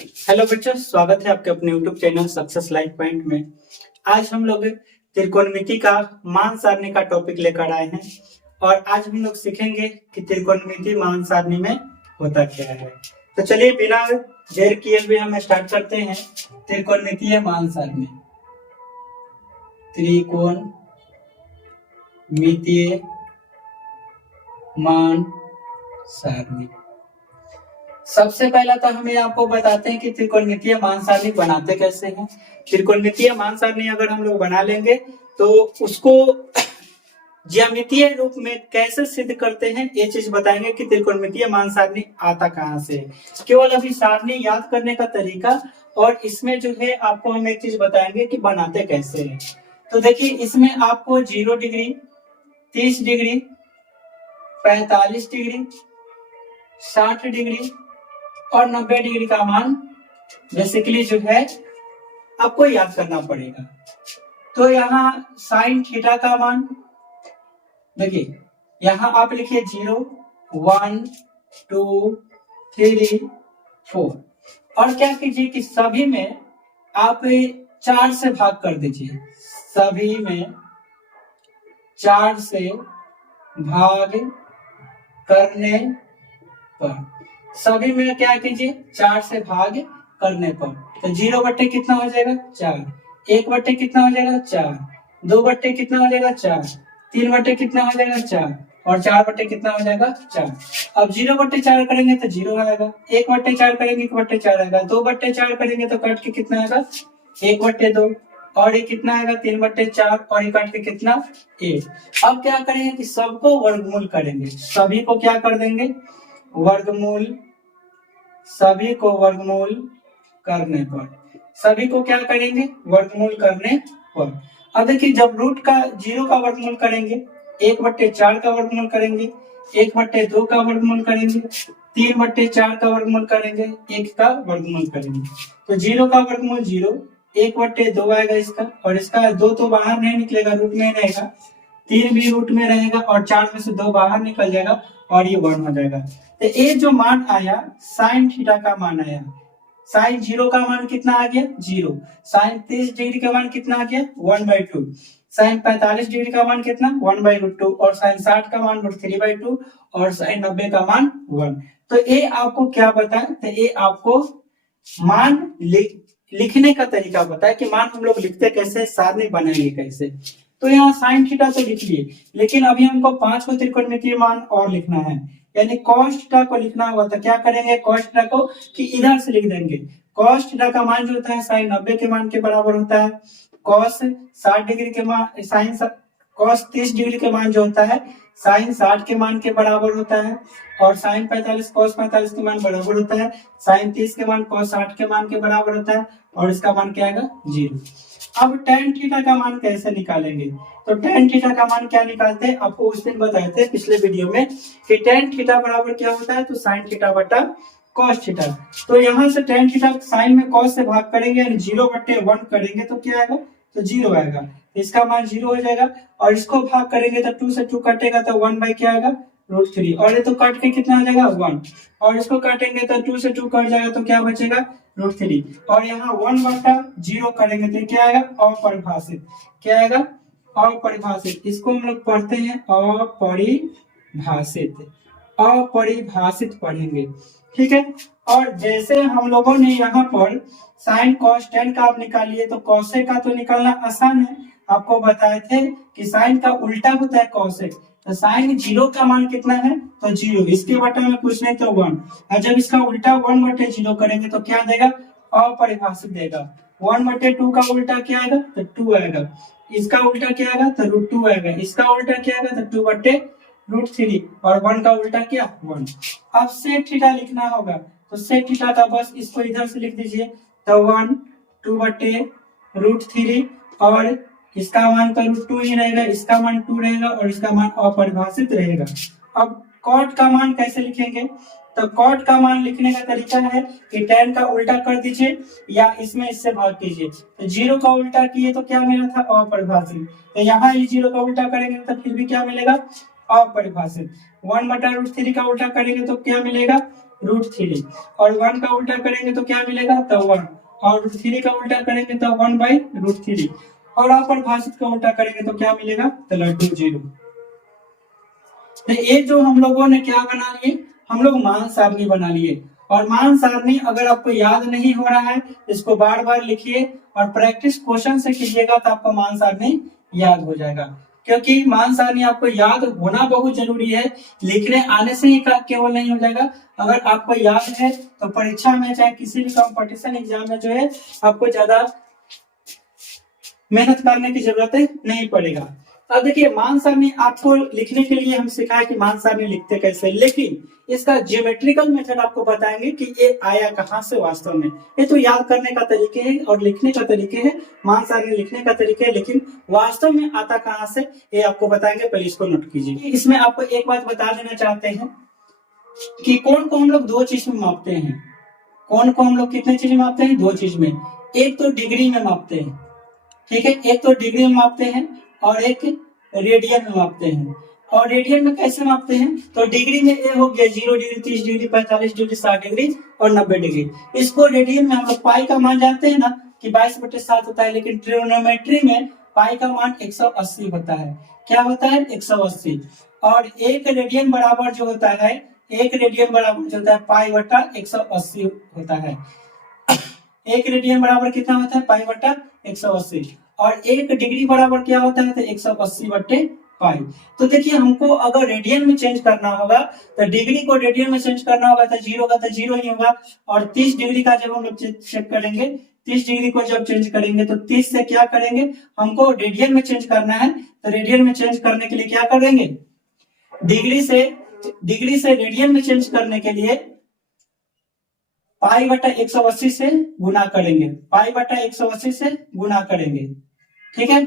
Hello बच्चों, स्वागत है आपके अपने YouTube channel success life point में। आज हम लोग त्रिकोणमिति का मान सारणी का टॉपिक लेकर आए हैं और आज हम लोग सीखेंगे कि त्रिकोणमिति मान सारणी में होता क्या है। तो चलिए बिना देर किए हुए हम स्टार्ट करते हैं। त्रिकोणमितीय मान सारणी, त्रिकोणमितीय मान सारणी। सबसे पहला तो हमें आपको बताते हैं कि त्रिकोणमितीय मान सारणी बनाते कैसे हैं। त्रिकोणमितीय मान सारणी अगर हम लोग बना लेंगे तो उसको ज्यामितीय रूप में कैसे सिद्ध करते हैं ये चीज बताएंगे कि त्रिकोणमितीय मान सारणी आता कहां से है। केवल अभी सारणी याद करने का तरीका और इसमें जो है आपको हम एक चीज बताएंगे कि बनाते कैसे हैं। तो देखिए, इसमें आपको 0 डिग्री, 30 डिग्री, 45 डिग्री, 60 डिग्री और 90 डिग्री का मान बेसिकली जो है आपको याद करना पड़ेगा। तो यहाँ साइन थीटा का मान देखिए, यहाँ आप लिखिए 0, 1, 2, 3, 4 और क्या कीजिए कि सभी में आप 4 से भाग कर दीजिए। सभी में 4 से भाग करने पर, सभी में क्या कीजिए 4 से भाग करने पर, तो 0 बट्टे कितना हो जाएगा 4, 1 बट्टे कितना हो जाएगा 4, 2 बट्टे कितना हो जाएगा 4, 3 बट्टे कितना हो जाएगा 4 और 4 बट्टे कितना हो जाएगा 4। अब 0 बट्टे 4 करेंगे तो 0 आएगा, 1 बट्टे 4 करेंगे 1 बट्टे 4 आएगा, 2 बट्टे 4 करेंगे तो कट के कितना आएगा 1 बट्टे 2 और ये कितना आएगा 3 बट्टे 4 और ये काट के कितना 1। अब क्या करेंगे कि सबको वर्गमूल करेंगे, सभी को क्या कर देंगे वर्गमूल, सभी को वर्गमूल करने पर, सभी को क्या करेंगे वर्गमूल करने पर। अब देखिए, जब रूट का 0 का वर्गमूल करेंगे, 1 बट्टे 4 का वर्गमूल करेंगे, 1 बट्टे 2 का वर्गमूल करेंगे, 3 बट्टे 4 का वर्गमूल करेंगे, 1 का वर्गमूल करेंगे, तो 0 का वर्गमूल 0, 1 बट्टे 2 आएगा इसका और इसका 2 तो बाहर नहीं निकलेगा, रूट में रहेगा, 3 भी रूट में रहेगा और 4 में से 2 बाहर निकल जाएगा और ये 1 हो जाएगा। तो ये जो मान आया साइन थीटा का मान आया, साइन 0 का मान कितना आ गया 0, साइन 30 डिग्री का मान कितना आ गया 1/2, साइन 45 डिग्री का मान कितना 1/2 और साइन 60 का मान 3/2 और साइन 90 का मान 1। तो ये आपको क्या बताए, तो ये आपको मान लिखने का तरीका बताए कि मान हम लोग लिखते कैसे, सारणी बनाएंगे कैसे। तो यहाँ साइन थीटा तो लिख लिए, लेकिन अभी हमको 5 को त्रिकोणमितीय मान और लिखना है, यानी cos थीटा को लिखना होगा। तो क्या करेंगे cos थीटा को कि इधर से लिख देंगे। cos थीटा का मान जो होता है साइन 90 के मान के बराबर होता है, cos 60 डिग्री के मान, साइन cos 30 डिग्री के मान जो होता है साइन 60 के मान के बराबर होता है और साइन 45 cos 45 के मान बराबर होता है, साइन 30 के मान cos 60 के मान के बराबर होता है और इसका मान क्या आएगा 0। अब tan थीटा का मान कैसे निकालेंगे, तो tan थीटा का मान क्या निकालते हैं, आपको उस दिन बताए थे पिछले वीडियो में कि tan थीटा बराबर क्या होता है, तो sin थीटा बटा cos थीटा। तो यहाँ से tan थीटा sin में cos से भाग करेंगे यानी 0/1 करेंगे तो क्या आएगा, तो 0 आएगा, इसका मान 0 हो जाएगा और इसको भाग करेंगे तो 2 से 2 कटेगा तो 1 बाई क्या आएगा √3 और ये तो काट के कितना आ जाएगा 1 और इसको काटेंगे तो 2 से 2 कट जाएगा तो क्या बचेगा √3 और यहाँ 1/0 करेंगे तो क्या आएगा अपरिभाषित, क्या आएगा अपरिभाषित। इसको हम लोग पढ़ते हैं अपरिभाषित, अपरिभाषित पढ़ेंगे, ठीक है। और जैसे हम लोगों ने यहाँ पर साइन cos tan का आप निकालिए तो cosec का तो निकालना आसान है, आपको बताए थे कि साइन का उल्टा होता है cosec। तो साइन 0 का मान कितना है तो 0, इसके बटा में कुछ नहीं तो 1 और जब इसका उल्टा 1/0 करेंगे तो क्या देगा अपरिभाषित देगा। 1/2 का उल्टा क्या आएगा तो 2 आएगा, इसका उल्टा क्या आएगा तो √2 आएगा, इसका उल्टा क्या आएगा तो 2/√3 और 1 का उल्टा क्या 1। अब sec थीटा लिखना होगा तो sec थीटा का बस इसको इधर से लिख दीजिए तो 1 2/√3 और इसका मान तो √2 ही रहेगा, इसका मान 2 रहेगा और इसका मान अपरिभाषित रहेगा। अब cot का मान कैसे लिखेंगे, तो cot का मान लिखने का तरीका है कि tan का उल्टा कर दीजिए या इसमें इससे भाग कीजिए। तो 0 का उल्टा किए तो क्या मिला था अपरिभाषित, तो यहाँ ये 0 का उल्टा करेंगे तो फिर भी क्या मिलेगा अपरिभाषित। 1/√3 का उल्टा करेंगे तो क्या मिलेगा √3 और 1 का उल्टा करेंगे तो क्या मिलेगा, तो 1 और √3 का उल्टा करेंगे तो 1/√3 और अपरिभाषित का उल्टा करेंगे तो क्या मिलेगा, तो लड्डू 0। तो ये जो हम लोगों ने क्या बना लिए, हम लोग मान सारणी बना लिए। और मान सारणी अगर आपको याद नहीं हो रहा है इसको बार बार लिखिए और प्रैक्टिस क्वेश्चन से कीजिएगा तो आपको मान सारणी याद हो जाएगा। क्योंकि मान सारणी आपको याद होना बहुत जरूरी है, लिखने आने से ही केवल नहीं हो जाएगा, अगर आपको याद है तो परीक्षा में चाहे किसी भी कंपटीशन एग्जाम में जो है आपको ज्यादा मेहनत करने की जरूरत नहीं पड़ेगा। अब देखिए मान सारणी आपको लिखने के लिए हम सिखाए कि मान सारणी लिखते कैसे, लेकिन इसका ज्योमेट्रिकल मेथड आपको बताएंगे कि ये आया कहां से वास्तव में। ये तो याद करने का तरीके है और लिखने का तरीके है, मान सारणी लिखने का तरीके है, लेकिन वास्तव में आता कहां से ये आपको बताएंगे, पहले इसको नोट कीजिए। इसमें आपको एक बात बता देना चाहते हैं कि कोण को हम लोग दो चीज में मापते हैं। कोण को हम लोग कितने चीज में मापते हैं, दो चीज में। एक तो डिग्री में मापते हैं, ठीक है, एक तो डिग्री में मापते हैं और एक रेडियन में मापते हैं। और रेडियन में कैसे मापते हैं, तो डिग्री में ए हो गया 0 डिग्री, 30 डिग्री, 45 डिग्री, 60 डिग्री और 90 डिग्री। इसको रेडियन में हम लोग पाई का मान जानते हैं ना कि 22/7 होता है, लेकिन ट्रिग्नोमेट्री में पाई का मान 180 होता है। क्या होता है, 180। और एक रेडियन बराबर जो होता है, एक रेडियन बराबर जो होता है पाई/180 होता है। एक रेडियन बराबर कितना होता है, पाई/180। और एक डिग्री बराबर क्या होता है, तो 180/पाई। तो देखिए हमको अगर रेडियन में चेंज करना होगा तो डिग्री को रेडियन में चेंज करना होगा तो 0 का तो 0 ही होगा। और 30 डिग्री का जब हम लोग चेक करेंगे, 30 डिग्री को जब चेंज करेंगे तो 30 से क्या करेंगे, हमको रेडियन में चेंज करना है, तो रेडियन में चेंज करने के लिए क्या करेंगे, डिग्री से रेडियन में चेंज करने के लिए पाई/180 से गुना करेंगे, पाई/180 से गुना करेंगे, ठीक है।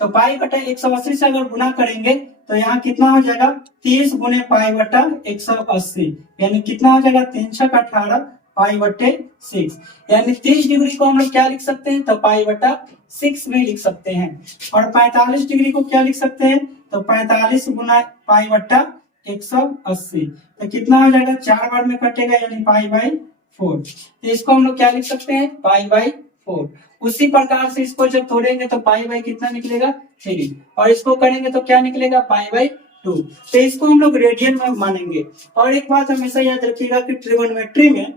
तो पाई/180 से अगर गुना करेंगे तो यहाँ कितना हो जाएगा, 30 गुने पाई/180 यानी कितना हो जाएगा, 3 × 18 पाई/6 यानी 30 डिग्री को हम लोग क्या लिख सकते हैं, तो पाई/6 भी लिख सकते हैं। और 45 डिग्री को क्या लिख सकते हैं, तो 45 गुना पाई/180 तो कितना हो जाएगा, 4 बार में कटेगा यानी पाई/4। तो इसको हम लोग क्या लिख सकते हैं, पाई/4। उसी प्रकार से इसको जब तोड़ेंगे तो पाई कितना निकलेगा, 3। और इसको करेंगे तो क्या निकलेगा, पाई/2। तो इसको हम लोग रेडियन में मानेंगे। और एक बात हमेशा याद रखिएगा कि ट्रिगोनोमेट्री में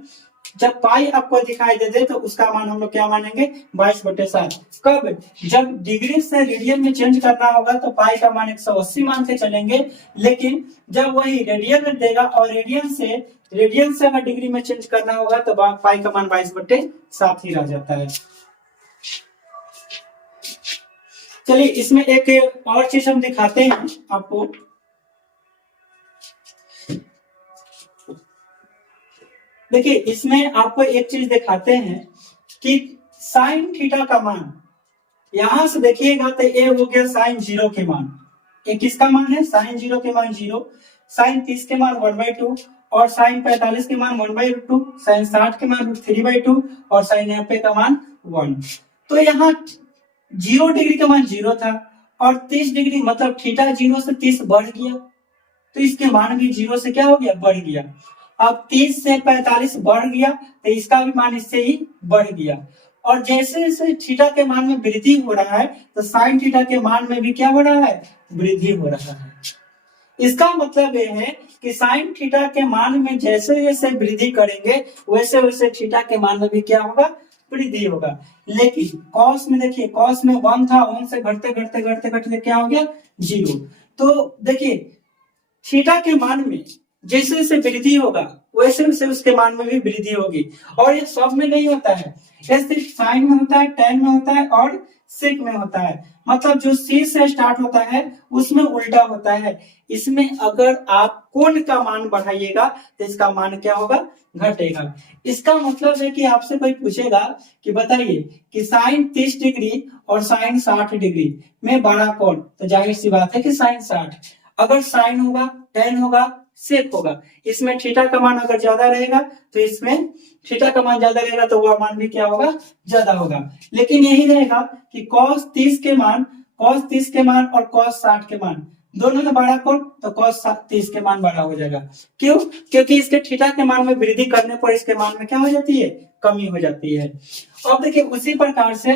जब पाई आपको दिखाई दे दे तो उसका मान हम लोग क्या मानेंगे, 22/7। कब, जब डिग्री से रेडियन में चेंज करना होगा तो पाई का मान 180 मान के चलेंगे, लेकिन जब वही रेडियन में देगा और रेडियन से अगर डिग्री में चेंज करना होगा तो पाई का मान 22/7 ही रह जाता है। चलिए इसमें एक और चीज हम दिखाते हैं आपको। देखिए इसमें आपको एक चीज दिखाते हैं कि साइन थीटा का मान, यहां से देखिएगा तो ये हो गया साइन 0 के मान, ये किसका मान है, साइन 0 के मान 0, साइन 30 के मान 1/2 और साइन 45 के मान 1/2, साइन 60 के मान √3/2 और साइन 90 का मान 1। तो यहाँ 0 डिग्री का मान 0 था और 30 डिग्री मतलब थीटा 0 से 30 बढ़ गया, तो इसके मान भी 0 से क्या हो गया, बढ़ गया। अब 30 से 45 बढ़ गया तो इसका भी मान इससे ही बढ़ गया। और जैसे जैसे थीटा के मान में वृद्धि हो रहा है तो साइन थीटा के मान में भी क्या हो रहा है, वृद्धि हो रहा है। इसका मतलब यह है कि साइन थीटा के मान में जैसे जैसे वृद्धि करेंगे वैसे वैसे थीटा के मान में भी क्या होगा, वृद्धि होगा। लेकिन कॉस में देखिए, कॉस में 1 था, 1 से घटते घटते घटते घटते क्या हो गया, 0। तो देखिए थीटा के मान में जैसे जैसे वृद्धि होगा वैसे वैसे उसके मान में भी वृद्धि होगी। और ये सब में नहीं होता है, ये सिर्फ साइन में होता है, टेन में होता है और सेक में होता है। मतलब जो सी से स्टार्ट होता है उसमें उल्टा होता है। इसमें अगर आप कोण का मान बढ़ाइएगा तो इसका मान क्या होगा, घटेगा। इसका मतलब है कि आपसे कोई पूछेगा कि बताइए कि साइन 30 डिग्री और साइन 60 डिग्री में बड़ा कौन, तो जाहिर सी बात है कि साइन 60। अगर साइन होगा, टेन होगा, सेक होगा, इसमें थीटा का मान अगर ज्यादा रहेगा तो इसमें थीटा का मान ज्यादा रहेगा तो वह मान भी क्या होगा, ज्यादा होगा। लेकिन यही रहेगा कि cos 30 के मान और cos 60 के मान दोनों में बड़ा कौन, तो cos 30 के मान बड़ा हो जाएगा। क्यों? क्योंकि इसके थीटा के मान में वृद्धि करने पर इसके मान में क्या हो जाती है, कमी हो जाती है। अब देखिए उसी प्रकार से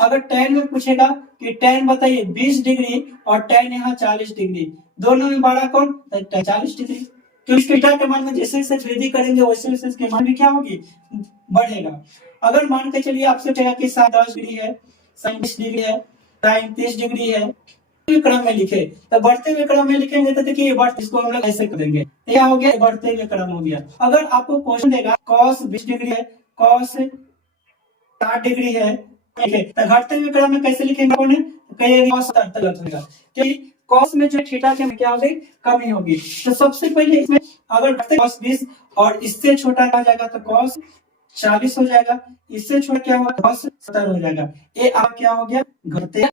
अगर tan में पूछेगा कि tan बताइए 20 डिग्री और tan यहाँ 40 डिग्री, दोनों में बड़ा कौन, तो 40 डिग्री। क्योंकि थीटा के मान में जैसे जैसे वृद्धि करेंगे वैसे वैसे इसके मान में क्या होगी, बढ़ेगा। अगर मान के चलिए आपसे पूछेगा कि sin 10 डिग्री है, sin 20 डिग्री है, sin 30 डिग्री है, क्रम में लिखे, तो बढ़ते हुए क्रम में लिखेंगे तो देखिए इसको हम लोग ऐसे करेंगे, क्या हो गया, बढ़ते हुए क्रम हो गया। अगर आपको क्वेश्चन देगा cos 20 डिग्री है, cos 60 डिग्री है, तो घटते हुए क्रम में कैसे लिखेंगे, कहिएगा cos 70 गलत होगा, क्योंकि cos में जो थीटा के में क्या होगी, कमी होगी। तो सबसे पहले इसमें अगर cos 20 और इससे छोटा आ जाएगा तो cos 40 हो जाएगा, इससे छोटा क्या होगा, cos 70 हो जाएगा। ये आप क्या हो गया, घटते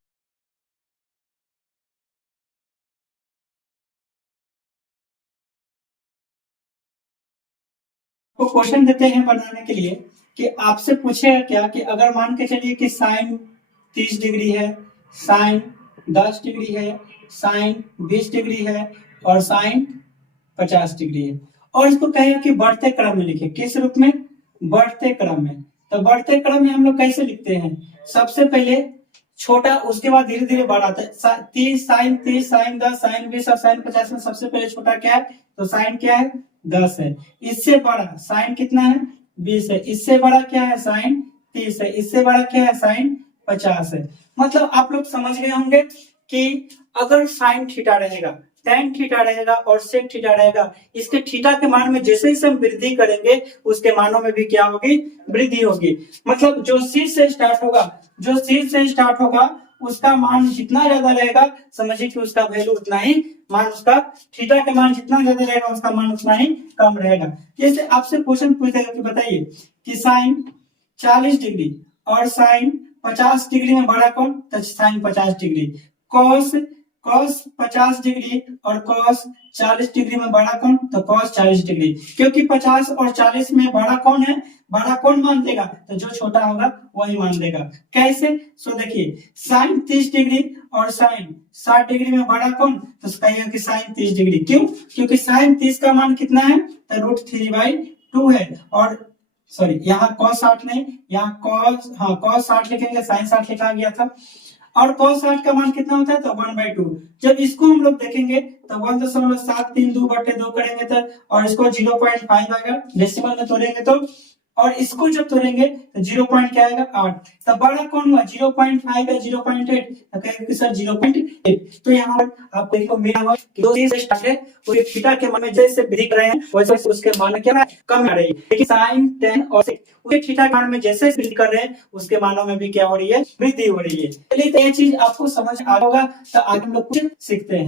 को क्वेश्चन देते हैं बनाने के लिए कि आपसे पूछेगा क्या कि अगर मान के चलिए कि साइन 30 डिग्री है, साइन 10 डिग्री है, साइन 20 डिग्री है और साइन 50 डिग्री है, और इसको कहेगा कि बढ़ते क्रम में लिखे, किस रूप में, बढ़ते क्रम में। तो बढ़ते क्रम में हम लोग कैसे लिखते हैं, सबसे पहले छोटा, उसके बाद धीरे धीरे बढ़ाते हैं। 30 साइन 30 साइन 10 साइन 20 और साइन 50 में सबसे पहले छोटा क्या है, तो साइन क्या है, 10 है। इससे बड़ा साइन कितना है, 20 है। इससे बड़ा क्या है, साइन 30 है। इससे बड़ा क्या है, साइन 50 है। मतलब आप लोग समझ गए होंगे कि अगर साइन थीटा रहेगा, tan थीटा रहेगा और sec थीटा रहेगा, इसके थीटा के मान में जैसे जैसे हम वृद्धि करेंगे उसके मानों में भी क्या होगी, वृद्धि होगी। मतलब जो c से स्टार्ट होगा, जो c से स्टार्ट होगा उसका मान जितना ज्यादा रहेगा, समझिए कि उसका वैल्यू उतना ही मान, उसका थीटा का मान जितना ज्यादा रहेगा उसका मान उतना ही कम रहेगा। जैसे आपसे क्वेश्चन पूछ देगा कि बताइए कि साइन 40 डिग्री और साइन 50 डिग्री में बड़ा कौन, तो साइन 50 डिग्री। cos 50 डिग्री और cos 40 डिग्री में बड़ा कौन, तो cos 40 डिग्री। क्योंकि 50 और 40 में बड़ा कौन है, बड़ा कौन मान देगा, तो जो छोटा होगा वही मान देगा। कैसे, सो देखिए साइन 30 डिग्री और साइन 60 डिग्री में बड़ा कौन, तो कहिएगा कि साइन 30 डिग्री। क्यों, क्योंकि साइन 30 का मान कितना है, तो √3/2 है, और सॉरी यहाँ cos 60 नहीं, यहाँ cos 60 लिखेंगे, साइन 60 लिखा गया था। और cos 60 का मान कितना होता है, तो 1/2। जब इसको हम लोग देखेंगे तो 1.732/2 करेंगे तो, और इसको 0.5 आएगा, डेसिमल में तोड़ेंगे तो, और इसको जब तोड़ेंगे तो 0. क्या आएगा, 8। तब बड़ा कौन हुआ, 0.5 या 0.8, तो कहेंगे कि सर 0.8। तो यहाँ पर आप देखो मेरा हुआ कि दो चीज स्टार्ट है, वो थीटा के मान में जैसे वृद्धि कर रहे हैं वैसे उसके मान में क्या है, कम आ रही है। लेकिन साइन 10 और उसके थीटा के मान में जैसे वृद्धि कर रहे हैं उसके मानों में भी क्या हो रही है, वृद्धि हो रही है। चलिए तो ये चीज आपको समझ आ होगा, तो आगे हम लोग कुछ सीखते हैं।